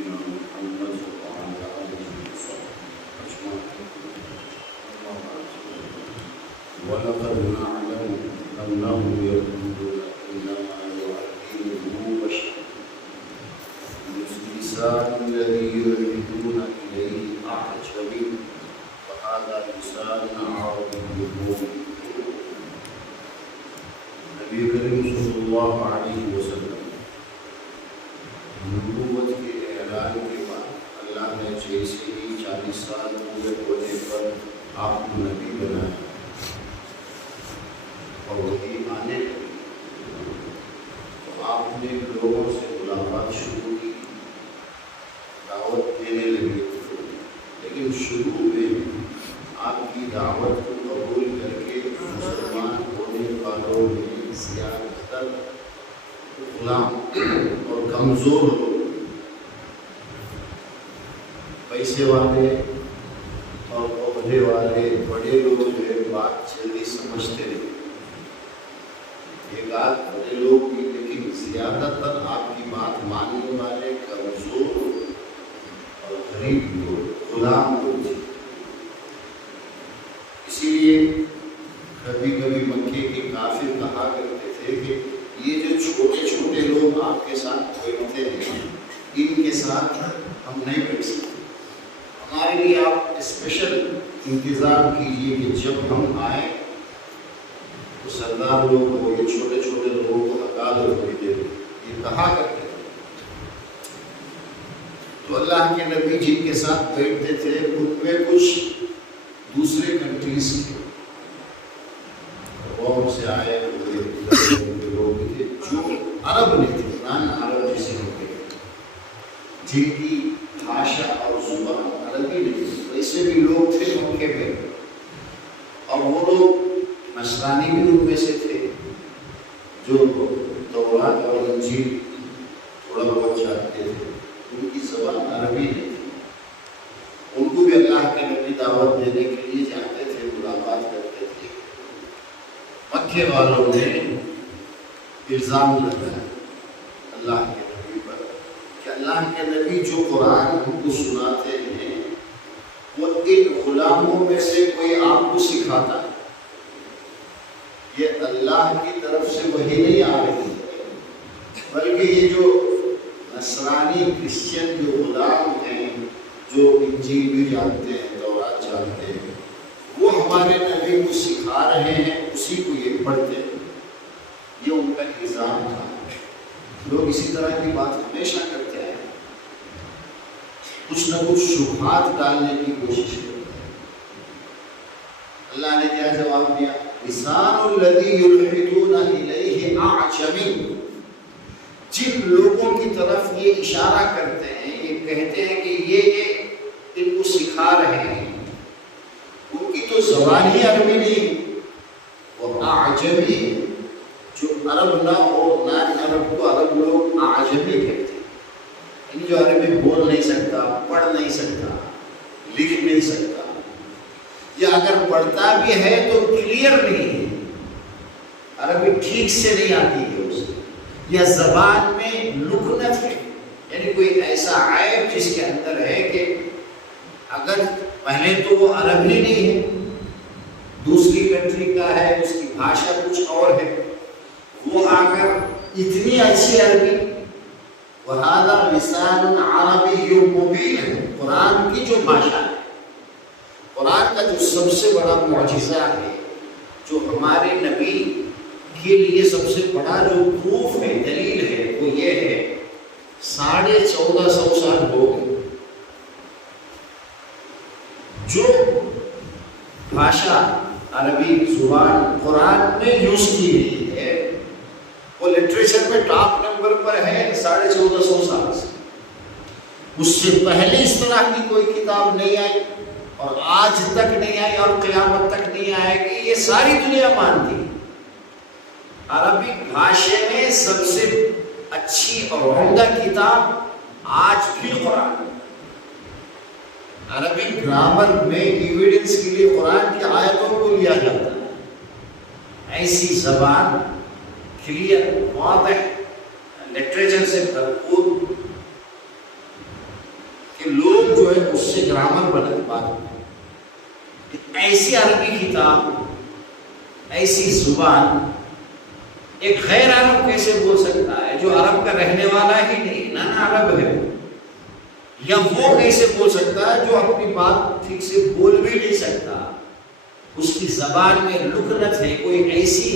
نبينا محمد وعلى آله وصحبه أجمعين. ولقد نعلم أنهم يقولون إنما يعلمه بشر لسان الذي يلحدون إليه أعجمي وهذا لسان عربي مبين. نبی کریم صلی اللہ علیہ وسلم نبوت کے اعلان کے بعد اللہ نے جیسے ہی 40 سال پورے ہونے پر آپ کو نبی بنایا اور وہی آنے لگی تو آپ نے لوگوں سے ملاقات شروع کی، دعوت دینے لگے، لیکن شروع میں آپ کی دعوت کو قبول کر کے مسلمان ہونے والوں میں زیادہ تر غلام اور کمزور لوگ، پیسے والے اور عہدے والے بڑے لوگ جو ہے بات جلدی سمجھتے نہیں، ایک آدھ بڑے لوگ بھی، لیکن زیادہ تر آپ کی بات ماننے والے کمزور اور غریب لوگ، غلام لوگ تھے۔ اسی لیے کبھی کبھی مکے کے کافر کہا کرتے تھے کہ یہ جو چھوٹے چھوٹے لوگ آپ کے ساتھ بیٹھتے ہیں ان کے ساتھ ہم نہیں بیٹھ سکتے، ہمارے لیے آپ اسپیشل انتظار کیجئے کہ جب ہم آئیں تو سردار لوگ کو، یہ چھوٹے چھوٹے لوگوں کو ہٹا دو، یہ کہا کرتے تھے۔ تو اللہ کے نبی جن کے ساتھ بیٹھتے تھے ان میں کچھ دوسرے کنٹریز کے قوم سے آئے ہوئے لوگ تھے جو عرب نہیں تھے، نان عرب جسے ہوتے ہیں، جن کی بھاشا اور زبان عربی نہیں تھی، ویسے بھی لوگ تھے مکے میں، اور وہ لوگ نصرانی بھی ان میں سے تھے جو تورات اور انجیل تھوڑا بہت جانتے تھے، ان کی زبان عربی نہیں تھی، ان کو بھی اللہ کے نبی دعوت دینے کے لیے جاتے تھے، ملاقات کرتے تھے۔ مکے والوں نے الزام لگایا اللہ کے نبی پر کہ اللہ کے نبی جو قرآن ہم کو سناتے ہیں وہ ان غلاموں میں سے کوئی آپ کو سکھاتا ہے، یہ اللہ کی طرف سے وحی نہیں آ رہی، بلکہ یہ جو نصرانی کرسچن جو غلام ہیں، جو انجیل بھی جانتے ہیں، تورات جانتے ہیں، وہ ہمارے نبی کو سکھا رہے ہیں، اسی کو یہ پڑھتے ہیں۔ یہ ان کا الزام تھا۔ لوگ اسی طرح کی بات ہمیشہ کرتے ہیں، کچھ نہ کچھ شبہات ڈالنے کی کوشش کرتے ہیں۔ اللہ نے کیا جواب دیا؟ لسان الذی یلحدون الیہ اعجمی، جن لوگوں کی طرف یہ اشارہ کرتے ہیں، یہ کہتے ہیں کہ یہ ان کو سکھا رہے ہیں، ان کی تو زبان ہی عربی نہیں، اور اعجمی جو عرب نہ ہو، نان عرب کو عرب لوگ اعجمی کہتے ہیں، یعنی جو عربی بول نہیں سکتا، پڑھ نہیں سکتا، لکھ نہیں سکتا، یا اگر پڑھتا بھی ہے تو کلیئر نہیں ہے، عربی ٹھیک سے نہیں آتی ہے اسے، یا زبان میں لکنت ہے، یعنی کوئی ایسا عیب جس کے اندر ہے کہ اگر پہلے تو وہ عرب ہی نہیں ہے، دوسری کنٹری کا ہے، اس کی بھاشا کچھ اور ہے، وہ آ کر اتنی اچھی عربی، وَهَذَا لِسَانٌ عَرَبِيٌّ مُبِينٌ، قرآن کی جو بھاشا ہے، قرآن کا جو سب سے بڑا معجزہ ہے، جو ہمارے نبی کے لیے سب سے بڑا جو پروف ہے، دلیل ہے، وہ یہ ہے 1450 سال ہو گئے جو بھاشا عربی زبان قرآن میں یوز کی گئی ہے، وہ لٹریچر میں ٹاپ نمبر پر ہے 1450 سال سے۔ اس سے پہلے اس طرح کی کوئی کتاب نہیں آئی، اور آج تک نہیں آئی، اور قیامت تک نہیں آئے گی، یہ ساری دنیا مانتی ہے۔ عربی بھاشے میں سب سے اچھی اور عمدہ کتاب آج بھی قرآن ہے۔ عربی گرامر میں ایویڈنس کے لیے قرآن کی آیتوں کو لیا جاتا ہے، ایسی زبان کلیئر، واضح، لٹریچر سے بھرپور، جو ہے اس سے گرامر بنا بات. ایسی عربی کتاب، ایسی زبان ایک غیر عرب کیسے بول سکتا ہے جو عرب کا رہنے والا ہی نہیں، نہ عرب ہے؟ یا وہ کیسے بول سکتا ہے جو اپنی بات ٹھیک سے بول بھی نہیں سکتا؟ اس کی زبان میں لکنت ہے، کوئی ایسی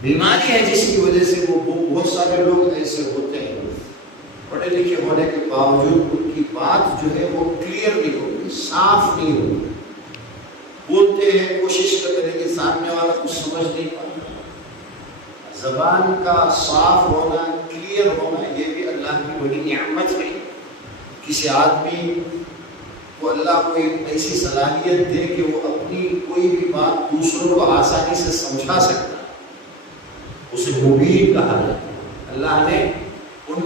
بیماری ہے جس کی وجہ سے وہ بہت سارے لوگ ایسے ہوتے ہیں، پڑھے لکھے ہونے کے باوجود ان کی بات جو ہے وہ کلیئر نہیں ہوتی، صاف نہیں ہوتی. بولتے ہیں، کوشش کرتے ہیں کہ سامنے والا کچھ سمجھ نہیں پاتا. زبان کا صاف ہونا، کلیئر ہونا، یہ بھی اللہ کی بڑی نعمت ہے. کسی آدمی کو اللہ کو ایک ایسی صلاحیت دے کہ وہ اپنی کوئی بھی بات دوسروں کو آسانی سے سمجھا سکتا ہے، اسے مبین کہا جاتا ہے. اللہ نے ان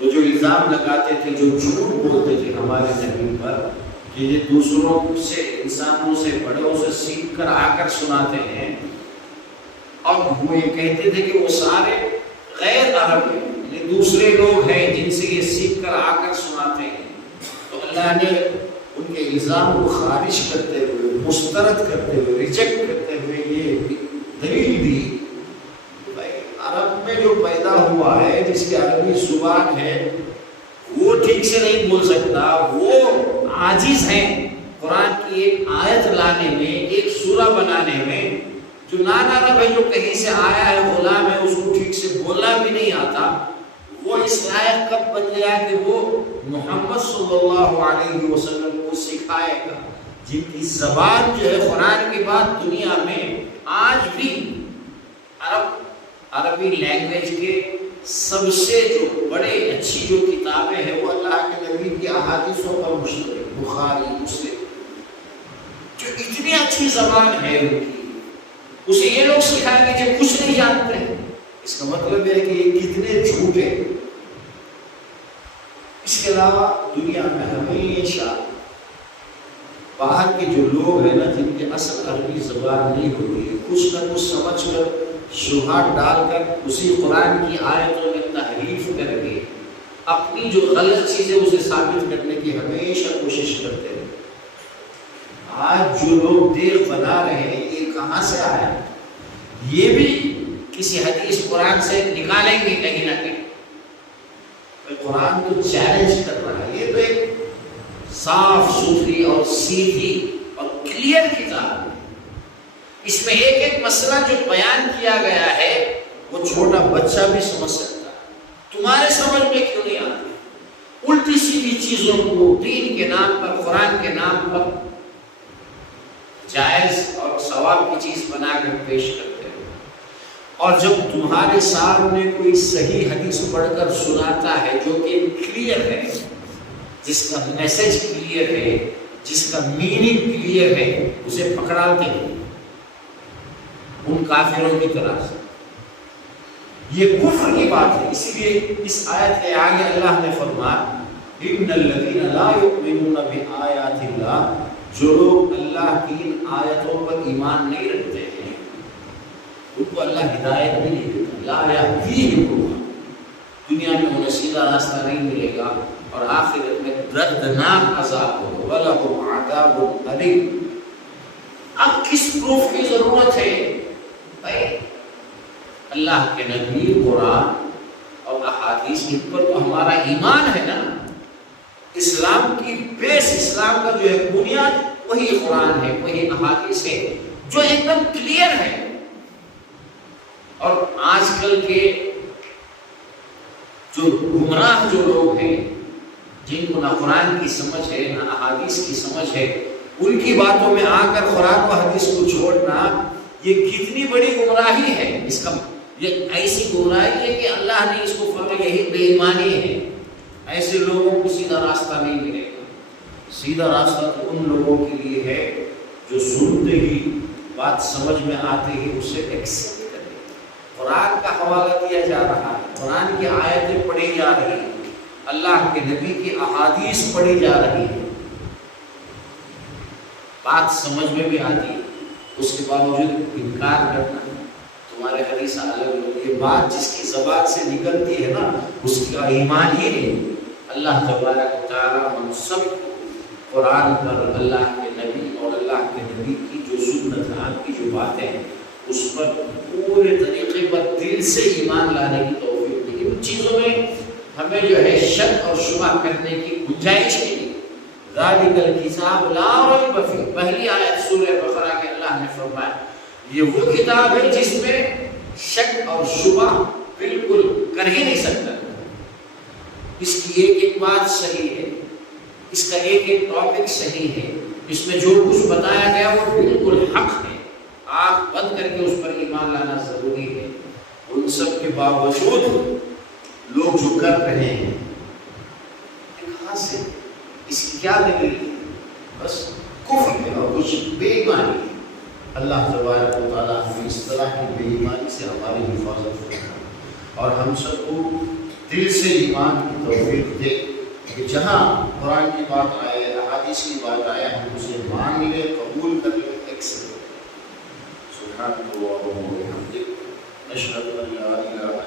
جو الزام لگاتے تھے، جو جھوٹ بولتے تھے ہمارے نبی پر کہ یہ دوسروں سے، انسانوں سے، بڑوں سے سیکھ کر آ کر سناتے ہیں، اور وہ یہ کہتے تھے کہ وہ سارے غیر عرب ہیں، یعنی دوسرے لوگ ہیں جن سے یہ سیکھ کر آ کر سناتے ہیں. تو اللہ نے ان کے الزام کو خارج کرتے ہوئے، مسترد کرتے ہوئے، ریجیکٹ کرتے ہوئے یہ دلیل دی. عرب میں جو پیدا ہوا ہے، جس کی عربی زبان ہے، وہ ٹھیک سے نہیں بول سکتا، وہ عاجز ہیں قرآن کی ایک آیت لانے میں، ایک سورہ بنانے میں. جو نان عرب ہے، جو کہیں سے آیا ہے، غلام ہے، اس کو ٹھیک سے بولنا بھی نہیں آتا، وہ اس لائق کب بن گیا کہ وہ محمد صلی اللہ علیہ وسلم کو سکھائے گا، جن کی زبان جو ہے قرآن کے بعد دنیا میں آج بھی عربی لینگویج کے سب سے جو بڑے اچھی جو کتابیں ہیں وہ اللہ کے نبی کی احادیثوں پر مشتمل، بخاری، مسلم. جو اتنی اچھی زبان ہے ان کی، اسے یہ لوگ سکھائیں گے جو کچھ نہیں جانتے ہیں. اس کا مطلب ہے کہ یہ کتنے جھوٹے. اس کے علاوہ دنیا میں ہمیشہ باہر کے جو لوگ ہیں نا، جن کے اصل عربی زبان نہیں ہوتی ہے، کچھ نہ کچھ سمجھ کر، شبہات ڈال کر، اسی قرآن کی آیتوں میں تحریف کر کے اپنی جو غلط چیزیں اسے ثابت کرنے کی ہمیشہ کوشش کرتے ہیں. آج جو لوگ دیگ بنا رہے ہیں، یہ کہاں سے آیا؟ یہ بھی کسی حدیث قرآن سے نکالیں گے کہیں نہ کہیں. قرآن تو چیلنج کر رہا ہے. یہ تو ایک صاف ستھری اور سیدھی اور کلیئر کتاب ہے. اس میں ایک ایک مسئلہ جو بیان کیا گیا ہے وہ چھوٹا بچہ بھی سمجھ سکتا ہے. تمہارے سمجھ میں کیوں نہیں آتی؟ الٹی سیدھی چیزوں کو دین کے نام پر، قرآن کے نام پر جائز اور ثواب کی چیز بنا کر پیش کرتے ہیں. اور جب تمہارے سامنے کوئی صحیح حدیث پڑھ کر سناتا ہے جو کہ کلیئر ہے، جس کا میسج کلیئر ہے، جس کا میننگ کلیئر ہے، اسے پکڑاتے ہیں ان کافروں کی طرح سے. یہ کفر کی بات ہے. اسی لیے اس آیت کے آگے اللہ نے فرمایا ان الذین لا یؤمنون بآیات اللہ، جو لوگ اللہ کی ان آیتوں پر ایمان نہیں رکھتے ہیں ان کو اللہ ہدایت بھی نہیں دیتا. لا یهدیہم، دنیا میں انہیں سیدھا راستہ نہیں ملے گا اور آخرت میں دردناک عذاب ہوگا. وَلَهُمْ عَذَابٌ أَلِيمٌ. اب کس پروف کی ضرورت ہے؟ بھائی اللہ کے نبی، قرآن اور احادیث، ان پر تو ہمارا ایمان ہے نا. اسلام کی بیس، اسلام کا جو ہے بنیاد وہی قرآن ہے، وہی احادیث ہے جو ایک دم کلیئر ہے. اور آج کل کے جو گمراہ جو لوگ ہیں، جن کو نہ قرآن کی سمجھ ہے نہ احادیث کی سمجھ ہے، ان کی باتوں میں آ کر قرآن و حدیث کو چھوڑنا یہ کتنی بڑی گمراہی ہے. اس کا یہ ایسی گمراہی ہے کہ اللہ نے اس کو فرمایا یہی بے ایمانی ہے. ایسے لوگوں کو سیدھا راستہ نہیں ملے گا. سیدھا راستہ تو ان لوگوں کے لیے ہے جو سنتے ہی، بات سمجھ میں آتے ہی اسے ایکسپٹ کرے. قرآن کا حوالہ دیا جا رہا ہے، قرآن کی آیتیں پڑھی جا رہی ہیں، اللہ کے نبی کی احادیث پڑھی جا رہی ہے، بات سمجھ میں بھی آتی ہے، اس کے باوجود انکار کرنا تمہارے حدیث الگ. یہ بات جس کی زبان سے نکلتی ہے نا، اس کا ایمان ہی نہیں. اللہ تبارک و تعالی ہم سب کو قرآن پر اللہ کے نبی اور اللہ کے نبی کی جو سنت کی جو باتیں ہیں اس پر پورے طریقے پر دل سے ایمان لانے کی توفیق دی۔ ان چیزوں میں ہمیں جو ہے شک اور شبہ کرنے کی گنجائش نہیں۔ ذالک الکتاب لا ریب فیہ، پہلی آیت سورہ بقرہ کے اللہ نے فرمایا یہ وہ کتاب ہے جس میں شک اور شبہ بالکل کر ہی نہیں سکتا۔ اس کی ایک ایک بات صحیح ہے، اس کا ایک ایک ٹاپک صحیح ہے، اس میں جو کچھ بتایا گیا وہ بالکل حق ہے، آنکھ بند کر کے اس پر ایمان لانا ضروری ہے۔ ان سب کے باوجود لوگ جو کر رہے ہیں کہاں سے، اس کی کیا دلیل ہے؟ بس کفر ہے اور کچھ بے ایمانی ہے۔ اللہ تبارک و تعالیٰ ہمیں اس طرح کی بے ایمانی سے ہماری حفاظت فرمائے اور ہم سب کو دل سے ایمان کی توفیق دے کہ جہاں قرآن کی بات آئے، احادیث کی بات آئے، ہم اسے مان لیں، قبول کر لیں، ایکسپٹ۔ سبحان اللہ و بحمدہ، نشہد ان لا الہ